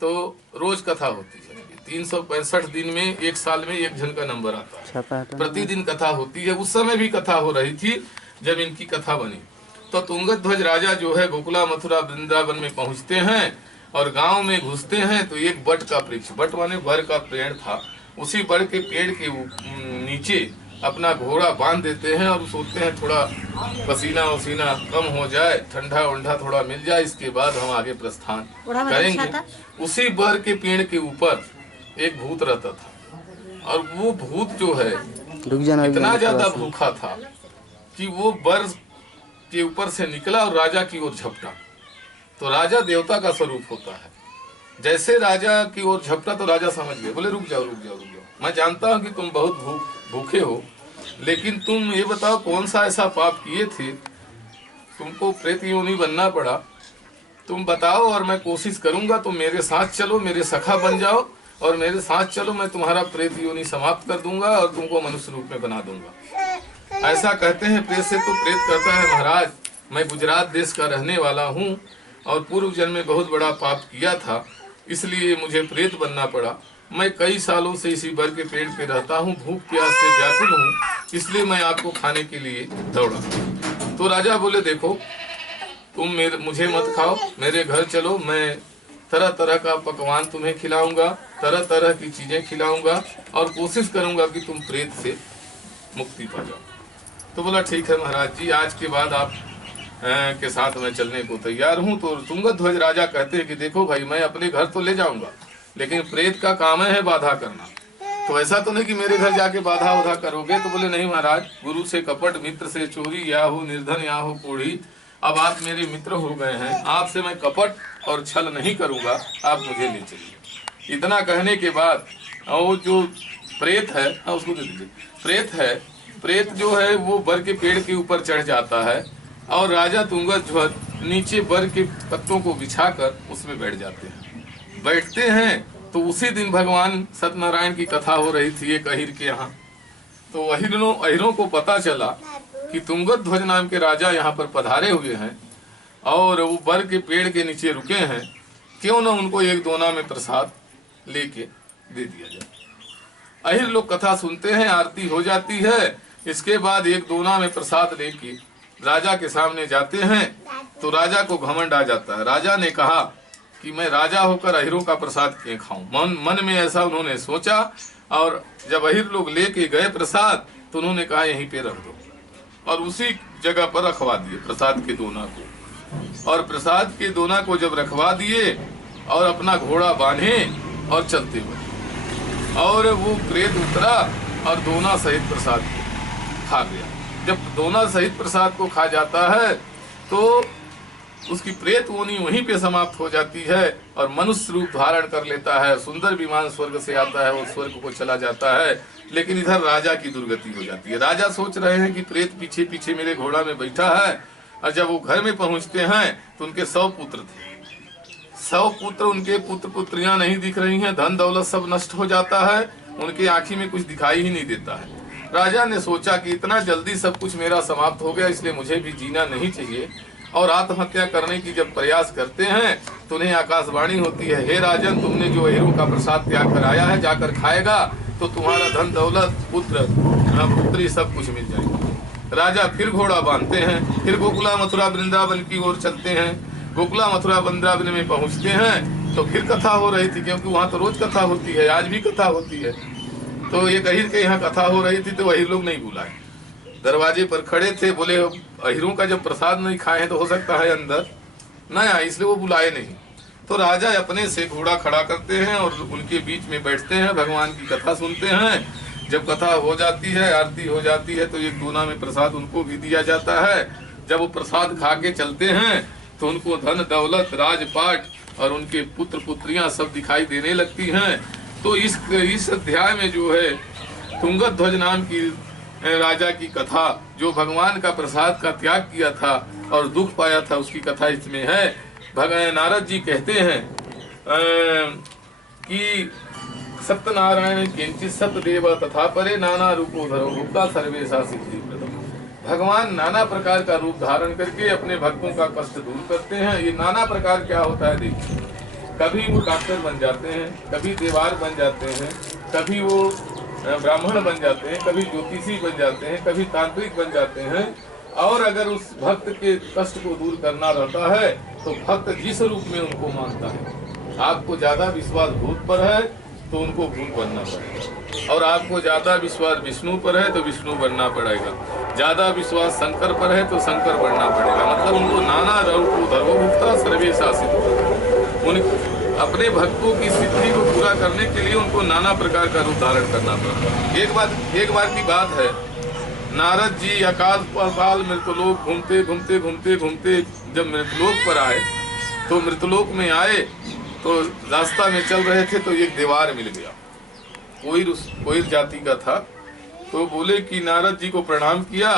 तो रोज कथा होती है। 365 दिन में, एक साल में एक जन का नंबर आता है, प्रतिदिन कथा होती है। उस समय भी कथा हो रही थी जब इनकी कथा बनी। तो तुंगध्वज राजा जो है गोकुला मथुरा वृंदावन में पहुंचते हैं और गांव में घुसते हैं तो एक बट का वृक्ष, बट माने बर का पेड़ था, उसी बर के पेड़ के नीचे अपना घोड़ा बांध देते हैं और सोचते हैं थोड़ा पसीना वसीना कम हो जाए, ठंडा वंडा थोड़ा मिल जाए, इसके बाद हम आगे प्रस्थान करेंगे। उसी बर के पेड़ के ऊपर एक भूत रहता था और वो भूत जो है इतना ज्यादा भूखा था कि वो बर के ऊपर से निकला और राजा की ओर झपटा। तो राजा देवता का स्वरूप होता है, जैसे राजा की ओर झपटा तो राजा समझ गए, बोले रुक जाओ रुक जाओ रुक जाओ, मैं जानता हूँ कि तुम बहुत भूखे हो, लेकिन तुम ये बताओ कौन सा ऐसा पाप किए थे तुमको प्रेत योनि बनना पड़ा, तुम बताओ और मैं कोशिश करूंगा। तो मेरे साथ चलो, मेरे सखा बन जाओ और मेरे साथ चलो, मैं तुम्हारा प्रेत योनि समाप्त कर दूंगा और तुमको मनुष्य रूप में बना दूंगा। ऐसा कहते हैं प्रेत से तो प्रेत कहता है महाराज मैं गुजरात देश का रहने वाला हूँ और पूर्व जन्म में बहुत बड़ा पाप किया था, इसलिए मुझे प्रेत बनना पड़ा। मैं कई सालों से इसी बर के पेड़ पे रहता हूँ, भूख प्यास से व्याकुल हूँ, इसलिए मैं आपको खाने के लिए दौड़ा। तो राजा बोले देखो तुम मुझे मत खाओ, मेरे घर चलो, मैं तरह तरह का पकवान तुम्हें खिलाऊंगा, तरह तरह की चीजें खिलाऊंगा और कोशिश करूंगा कि तुम प्रेत से मुक्ति पा जाओ। तो बोला ठीक है महाराज जी, आज के बाद आप के साथ मैं चलने को तैयार हूँ। तो तुंगध्वज राजा कहते हैं कि देखो भाई मैं अपने घर तो ले जाऊंगा, लेकिन प्रेत का काम है बाधा करना, तो ऐसा तो नहीं कि मेरे घर जाके बाधा उधा करोगे। तो बोले नहीं महाराज, गुरु से कपट मित्र से चोरी, या हो निर्धन या हो कोढ़ी, अब आप मेरे मित्र हो गए हैं, आपसे मैं कपट और छल नहीं करूंगा, आप मुझे ले चलिए। इतना कहने के बाद वो जो प्रेत है उसको दे दीजिए, प्रेत है, प्रेत जो है वो बर के पेड़ के ऊपर चढ़ जाता है और राजा तुंगध्वज नीचे बर के पत्तों को बिछाकर उसमें बैठ जाते हैं। बैठते हैं तो उसी दिन भगवान सत्यनारायण की कथा हो रही थी एक अहिर के यहाँ। तो अहिरों को पता चला कि तुंगध्वज नाम के राजा यहाँ पर पधारे हुए हैं और वो बर के पेड़ के नीचे रुके हैं, क्यों न उनको एक दोना में प्रसाद लेके दे दिया जाए। अहिर लोग कथा सुनते हैं, आरती हो जाती है, इसके बाद एक दोना में प्रसाद लेके राजा के सामने जाते हैं। तो राजा को घमंड आ जाता है। राजा ने कहा कि मैं राजा होकर अहिरों का प्रसाद क्यों खाऊं। मन में ऐसा उन्होंने सोचा और जब अहिर लोग लेके गए प्रसाद तो उन्होंने कहा यहीं पे रख दो और उसी जगह पर रखवा दिए प्रसाद के दोना को। और प्रसाद के दोना को जब रखवा दिए और अपना घोड़ा बांधे और चलते हुए, और वो प्रेत उतरा और दोना सहित प्रसाद को खा गया। जब दोना सहित प्रसाद को खा जाता है तो उसकी प्रेत योनि वहीं पे समाप्त हो जाती है और मनुष्य रूप धारण कर लेता है। सुंदर विमान स्वर्ग से आता है, वो स्वर्ग को चला जाता है। लेकिन इधर राजा की दुर्गति हो जाती है। राजा सोच रहे हैं कि प्रेत पीछे पीछे मेरे घोड़ा में बैठा है, और जब वो घर में पहुंचते हैं तो उनके 100 पुत्र थे। 100 पुत्र, उनके पुत्र पुत्रियां नहीं दिख रही हैं, धन दौलत सब नष्ट हो जाता है, उनकी आंखी में कुछ दिखाई ही नहीं देता है। राजा ने सोचा कि इतना जल्दी सब कुछ मेरा समाप्त हो गया, इसलिए मुझे भी जीना नहीं चाहिए। और आत्महत्या करने की जब प्रयास करते हैं तो उन्हें आकाशवाणी होती है, हे राजन, तुमने जो अहिरों का प्रसाद त्याग कराया है जाकर खाएगा तो तुम्हारा धन दौलत पुत्र पुत्री सब कुछ मिल जाएगा। राजा फिर घोड़ा बांधते हैं, फिर गोकुला मथुरा वृंदावन की ओर चलते हैं। गोकुला मथुरा वृंदावन में पहुंचते हैं तो फिर कथा हो रही थी, क्योंकि वहाँ तो रोज कथा होती है, आज भी कथा होती है। तो एक अहिर के यहाँ कथा हो रही थी तो अहिर लोग नहीं बुलाए, दरवाजे पर खड़े थे। बोले अहिरों का जब प्रसाद नहीं खाए हैं तो हो सकता है अंदर न आए, इसलिए वो बुलाए नहीं। तो राजा अपने से घोड़ा खड़ा करते हैं और उनके बीच में बैठते हैं, भगवान की कथा सुनते हैं। जब कथा हो जाती है, आरती हो जाती है, तो एक दोना में प्रसाद उनको भी दिया जाता है। जब वो प्रसाद खा के चलते हैं तो उनको धन दौलत राजपाट और उनके पुत्र पुत्रियां सब दिखाई देने लगती हैं। तो इस अध्याय में जो है तुंगध्वज नाम की राजा की कथा, जो भगवान का प्रसाद का त्याग किया था और दुख पाया था, उसकी कथा इसमें है। भगवान नारद जी कहते हैं कि सत्यनारायण किंचित सत्यदेव तथा परे नाना रूपो धरो गुप्ता सर्वेशा सिद्धि प्रदम। भगवान नाना प्रकार का रूप धारण करके अपने भक्तों का कष्ट दूर करते हैं। ये नाना प्रकार क्या होता है देखिए, कभी वो डॉक्टर बन जाते हैं, कभी देवार बन जाते हैं, कभी वो ब्राह्मण बन जाते हैं, कभी ज्योतिषी बन जाते हैं, कभी तांत्रिक बन जाते हैं। और अगर उस भक्त के कष्ट को दूर करना रहता है तो भक्त जिस रूप में उनको मानता है। आपको ज्यादा विश्वास भूत पर है तो उनको भूत बनना पड़ेगा, और आपको ज्यादा विश्वास विष्णु पर है तो विष्णु बनना पड़ेगा, ज्यादा विश्वास शंकर पर है तो शंकर बनना पड़ेगा। मतलब उनको नाना रूप धर्मभुक्ता सर्वे शासित, उन अपने भक्तों की सिद्धि को पूरा करने के लिए उनको नाना प्रकार का रूप धारण करना पड़ता है। एक बार की बात है, नारद जी आकाश पाताल मृतलोक घूमते घूमते घूमते घूमते जब मृतलोक पर आए तो मृतलोक में आए तो रास्ता में चल रहे थे तो एक दीवार मिल गया, कोई जाति का था। तो बोले कि नारद जी को प्रणाम किया